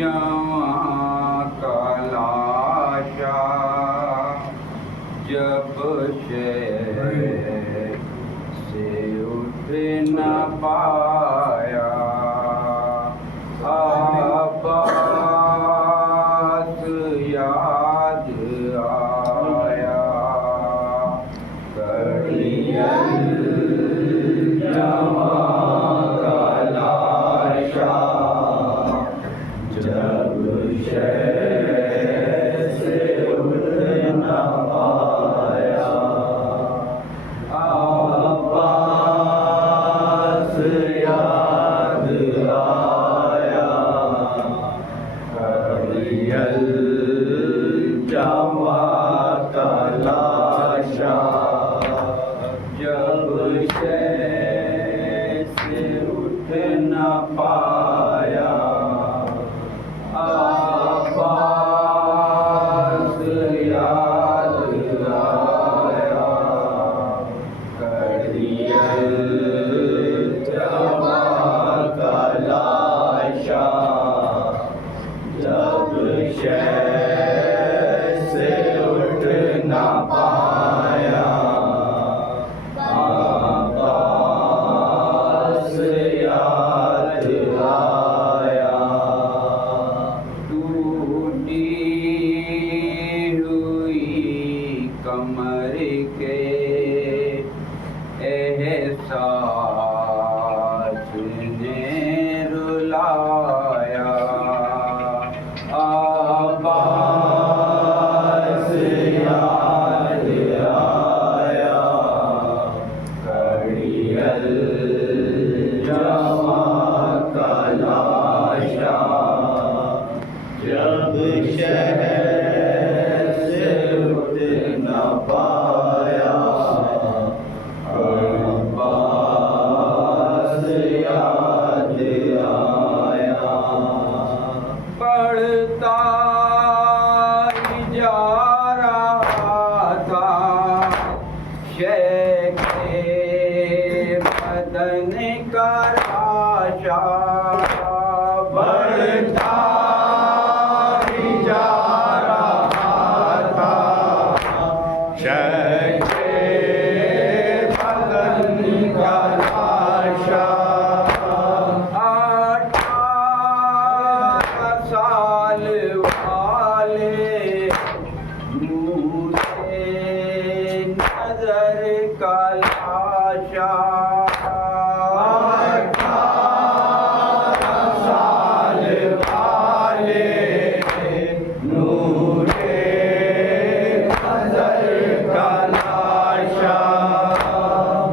जवां का लाशा जब शहर से उठ न पाया, आबास याद आया। कड़ियल जवां का लाशा जब शहर से उठ न पाया, आबास याद आया। कड़ियल जवां का लाशा जब शहर से उठ न पाया, आबास याद आया। कड़ियल जवां का लाशा जब शहर से उठ न पाया, आबास याद आया। टूटी हुई कमर के एहसास ने रुलाया, आबास याद आया। कड़ियल जवां का लाशा जब शहर से उठ न पाया, आबास याद आया। पढ़ता ही जा रहा था शेखे बदन का लाशा, बढ़ता ही जा रहा था शेखे बदन का लाशा। 18 साल वाले मुँह से नजर का लाशा, 18 साल वाले मुँह से नजर का लाशा।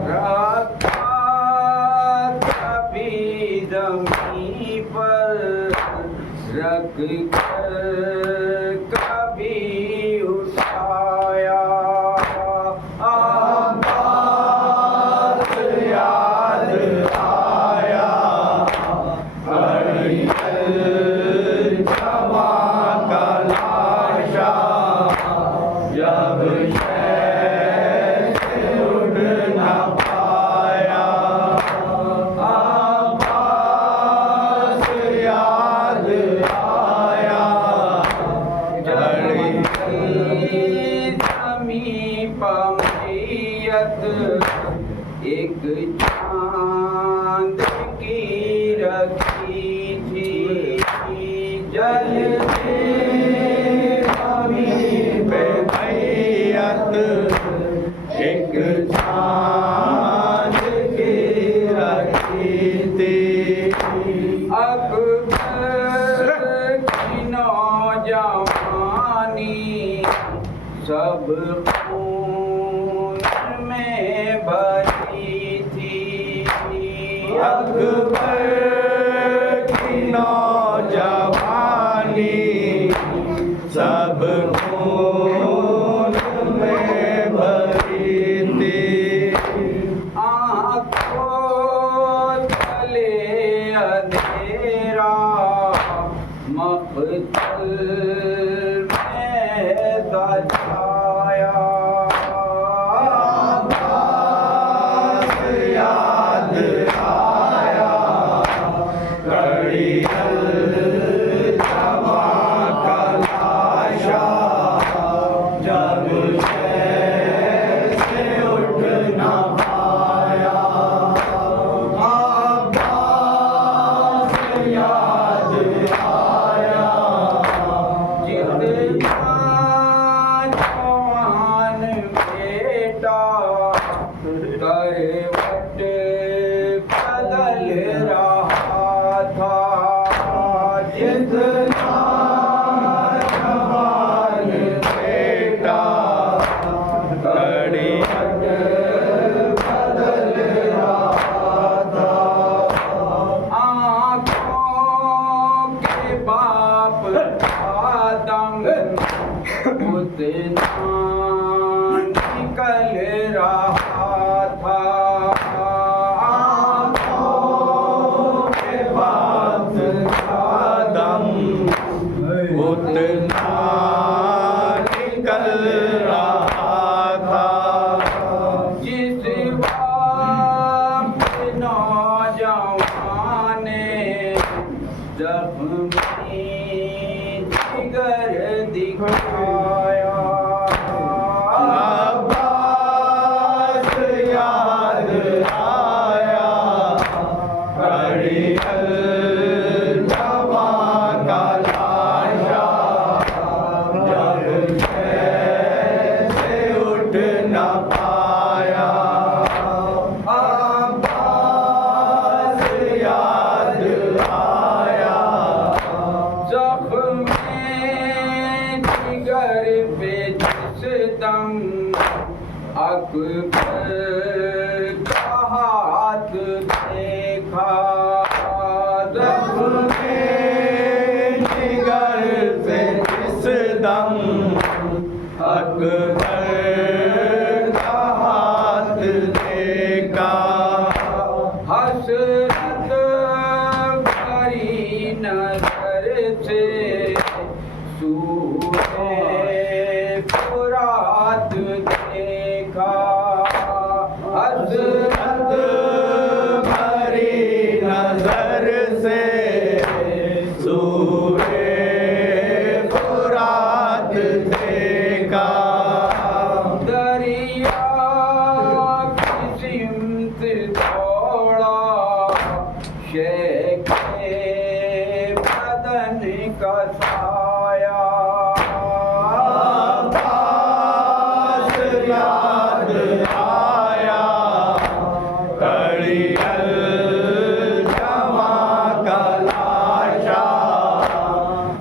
रखा कभी ज़मीं पर रख कर कभी उठाया, आबास याद आया। कड़ियल जवां का लाशा जब शहर से उठ न पाया, आबास याद आया। कड़ियल ज़मीं पर मैयत एक चांद की रखी थी, जलती ज़मीं पे मैयत एक चांद की रखी थी। अकबर की नौजवानी सब खून में भरी थी, अकबर की नौजवानी सब खून में भरी थी। आँखों तले अंधेरा मक़तल में सजाया, आबास याद आया। जख्मी जिगर दिखाया अब्बास याद आया घड़ियल जवा का लाशा जब से उठ न पाया अब्बास याद आया जख्मी जिगर पे जिस दम अकबर का हाथ देखा जख्मी जिगर से जिस दम अकबर का हाथ देखा हसरत भरी नजर से सूरे फुरात देखा हसरत भरी नजर से सूरे फुरात देखा दरिया की सिमत दौड़ा शेखे बदन का साया अब्बास याद आया घड़ियल जवा का लाशा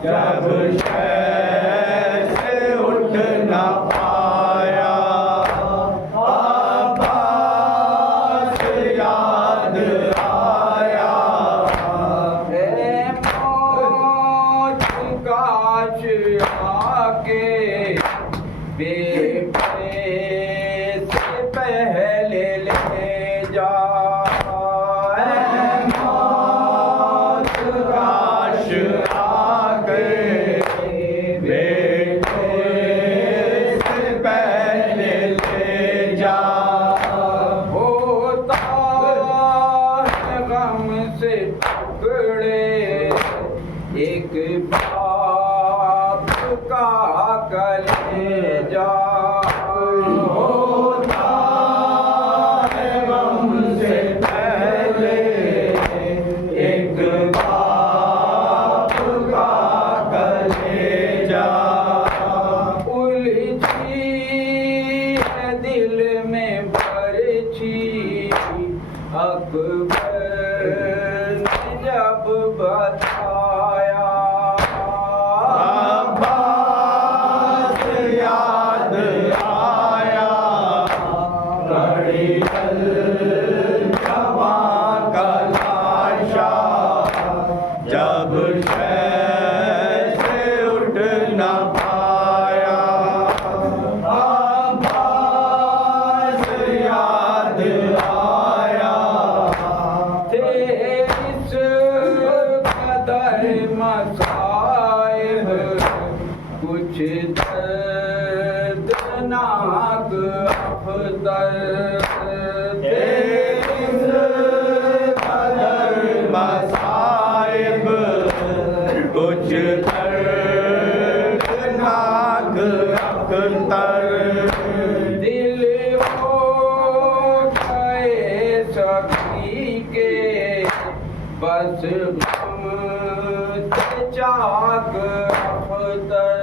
जब से उठ न पाया अब्बास याद आया हे मौत काश आके बेटे से पहले ले जा मौत काश आके बेटे से पहले ले जा होता है गम से टुकड़े एक बाप का कलेजा होता है गम से पहले एक बाप का कलेजा उलझी है दिल में बरछी अकबर ने जब बताया अब्बास याद आया घड़ियल जवा का लाशा जब से उठ न पाया अब्बास याद आया तेईस कदर मसाइब कुछ दर्दनाक अफदल तेईस कदर मसाइब कुछ दर्दनाक अख्तर दिल हो गए सभी के बस गम से चाक अफदल